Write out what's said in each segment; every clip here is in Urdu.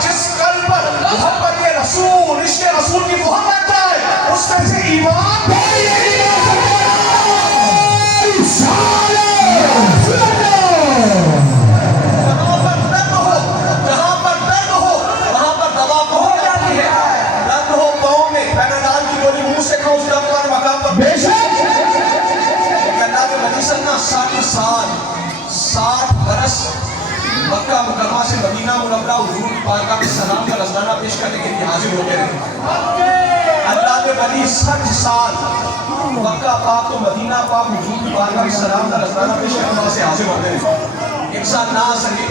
جس قلب پر محبت رسول عشق رسول کی محبت جائے اس میں سے ایمان مکہ مکرمہ سے مدینہ منورہ حضور کی بارگاہ میں سلام کا نذرانہ پیش کرنے کے لیے حاضر ہوتے رہے. اللہ کے ولی 60 سال مکہ پاک و مدینہ پاک حضور کی بارگاہ میں سلام کا نذرانہ پیش کرنے سے حاضر ہوتے رہے. ایک سال نہ آ سکے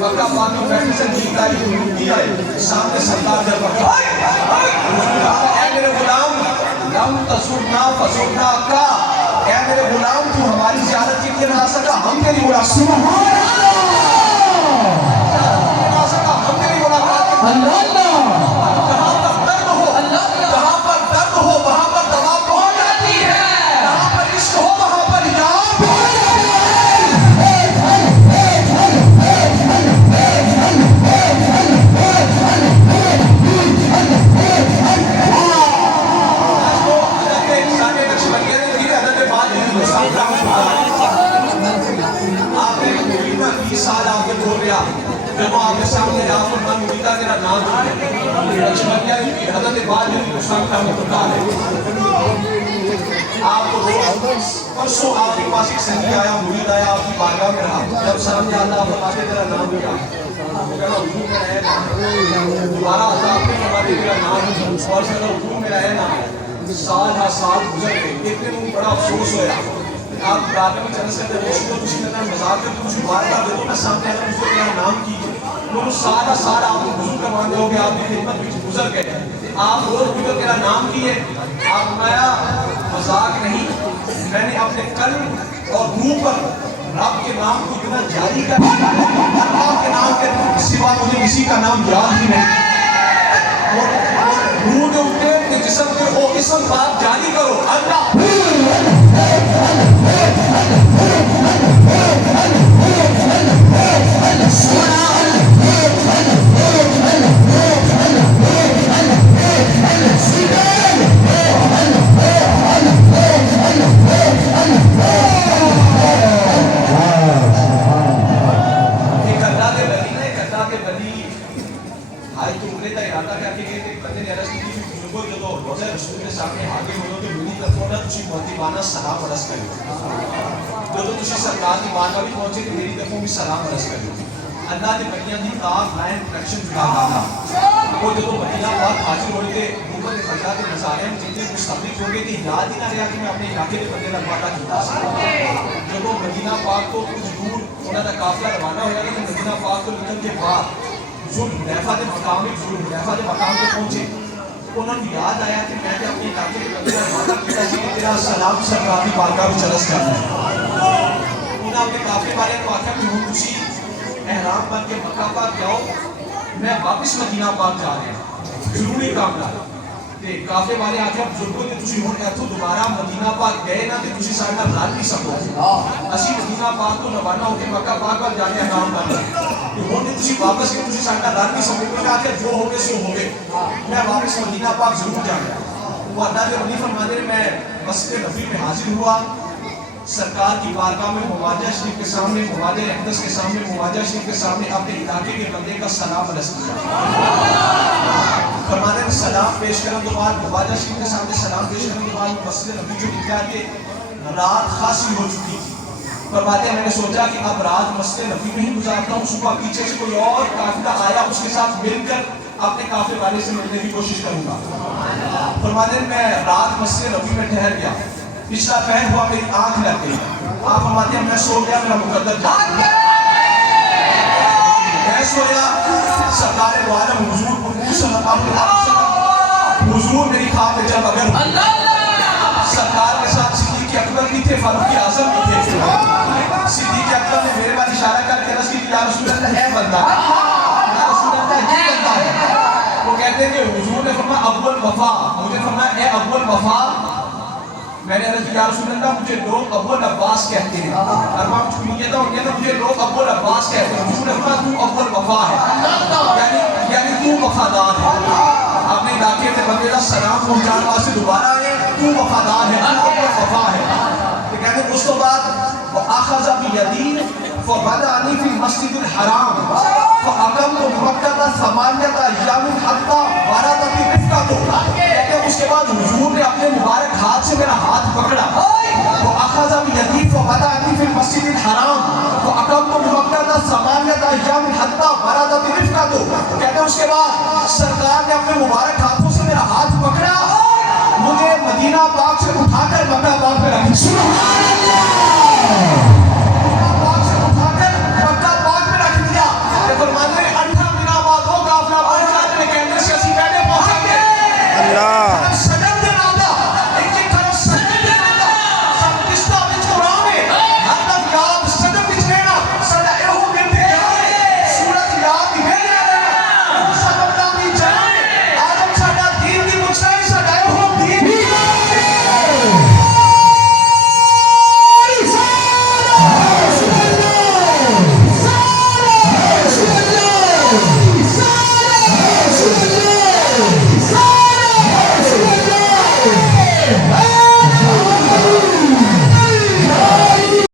مکہ پاک میں بیٹھنے سے نیند آئی دیا ہے سامنے سرکار جل پڑا. اے میرے غلام لم تزورنا فزورنا کا، اے میرے غلام تو ہماری زیارت کے لیے نہ آ سکا، ہم تیری ملاقات جب وہ آپ کے سامنے یا فرمان مدیدہ تیرا نام ہے حضرت بعد میں مشتاق کا مقدار ہے. آپ کو روز پرسوں آپ کے پاس ایک سنگی آیا مرید آیا آپ کی بارگاہ میں رہا. جب سامنے آتا آپ فرماتے تیرا نام کیا؟ وہ کہنا حضور میرا ہے نام. دوبارہ آتا آپ نے فرماتے تیرا نام ہے اور کہنا حضور میرا ہے نام. سال ہر سال گزر گئے. اتنے میں بڑا افسوس ہویا. آپ بارگاہ میں چلے سکتے ہیں کسی نے مزاق کر مجھے بارگاہ دے دو میں سامنے آتا مجھے تیرا نام کیجئے. وہ سارا سارا آپ کو بزرگ کروانے ہو گے. آپ کی خدمت میں گزر گئے. آپ روز بزرگ تیرا نام کیے. آپ فرمایا مذاق نہیں، میں نے اپنے قلب اور روح پر رب کے نام کو اتنا جاری کر دیا اللہ کے نام کے سوا مجھے کسی کا نام یاد ہی نہیں. روح کے اٹھے کہ جسم کے وہ اسم بات جاری کرو اللہ سلام عرض کرو. جو تسی سرکار کی بارگاہ بھی پہنچے تو میری طرفوں بھی سلام عرض کرو. اللہ نے بنیاں دی کاف لائن پروڈکشن جدا تھا. وہ جو مدینہ پاک حاضر ہوئے تھے محمد خدا کے نظارے میں جتنے مستقبل ہو گئے تھے یاد ہی نہ رہا کہ میں اپنے علاقے کے بندے لگواتا کیتا سا. جب وہ مدینہ پاک کو کچھ دور انہوں نے قافلہ روانہ ہو گیا کہ مدینہ پاک کو نکل کے بعد جو حذیفہ کے مقام پہ پہنچے انہوں نے یاد آیا کہ میں نے اپنے علاقے کے بندے لگواتا کیتا سی کہ تیرا سلام سرکار کی بارگاہ میں چلس کرنا ہے. انہوں نے اپنے قافلے والے کو آخیا کہ ہوں تسی احرام بن کے مکہ پاک جاؤ، میں واپس مدینہ پاک جا رہے ہیں ضروری کام لا. تے قافلے والے آخیا بزرگوں نے تسی ہن ایتھوں دوبارہ مدینہ پاک گئے نا تے تسی سارے نال رل نہیں سکو. اسی مدینہ پاک تو روانہ ہو کے مکہ پاک وال جانے احرام بن گئے. ہن تسی واپس کے تسی سارے نال رل نہیں سکو. میں آخیا جو ہو گئے سو ہو گئے، میں واپس مدینہ پاک ضرور جانا. وہ اللہ کے ولی فرماتے ہیں میں مسجد نبوی میں حاضر ہوا، سرکار کی بارگاہ میں مواجہ شریف کے سامنے مواجہ اقدس کے سامنے مواجہ شریف کے سامنے اپنے علاقے کے بندے کا سلام عرض کیا. فرمانے میں سلام پیش کرنے کے بعد مواجہ شریف کے سامنے سلام پیش کرنے کے بعد مسجد نبوی جو نکلا کہ رات خاصی ہو چکی تھی. فرماتے ہیں میں نے سوچا کہ اب رات مسجد نبوی میں ہی گزارتا ہوں، صبح پیچھے سے کوئی اور قافلہ آیا اس کے ساتھ مل کر اپنے قافلے والے سے ملنے کی کوشش کروں گا. فرماتے ہیں میں رات مسجد نبوی میں ٹھہر گیا، پچھلا پہر ہوا میری آنکھ لگ گئی. آپ فرماتے ہیں میں سو گیا، میرا مقدر جاگ گیا. میں سویا، سرکار دو عالم حضور صلی اللہ علیہ وسلم حضور میری خواب میں جب اگر سرکار کے ساتھ صدیق اکبر بھی تھے، فاروق اعظم بھی تھے. صدیق اکبر نے میرے بارے اشارہ کر کے عرض کی یا رسول اللہ ہے بندہ، یا رسول اللہ یہ بندہ ہے. وہ کہتے ہیں کہ حضور نے فرمایا اول وفا، مجھے فرمایا اے اول وفا. میں نے عرض کیا یا رسول اللہ مجھے لوگ ابو العباس کہتے ہیں. ارباب چونیتا ہوں کہتا مجھے لوگ ابو العباس کہتے ہیں. حضور نے فرمایا تو اول وفا ہے، یعنی وفادار ہے. اپنے علاقے میں بندے کا سلام پہنچانے واسطے دوبارہ آئے, تو وفادار ہے, وفا ہے. تو کہتے ہیں اس کے بعد وَأَخَذَ بِيَدِي فَبَدَأَنِي فِي الْمَسْجِدِ الْحَرَامِ فَأَقَمْتُ بِمَكَّةَ ثَمَانِيَةَ أَيَّامٍ حَتَّى بَرَدَتِ رِفْقَتُهُ. کہتے ہیں اس کے بعد حضور نے اپنے مبارک ہاتھ سے میرا ہاتھ پکڑا. وَأَخَذَ بِيَدِي فَبَدَأَنِي فِي الْمَسْجِدِ الْحَرَامِ فَأَقَمْتُ بِمَكَّةَ ثَمَانِيَةَ أَيَّامٍ حَتَّى بَرَدَتِ رِفْقَتُهُ. کہتے ہیں اس کے بعد سرکار نے اپنے مبارک ہاتھوں سے میرا ہاتھ پکڑا, مجھے مدینہ پاک سے اٹھا کر مکہ پاک میں رکھ دیا.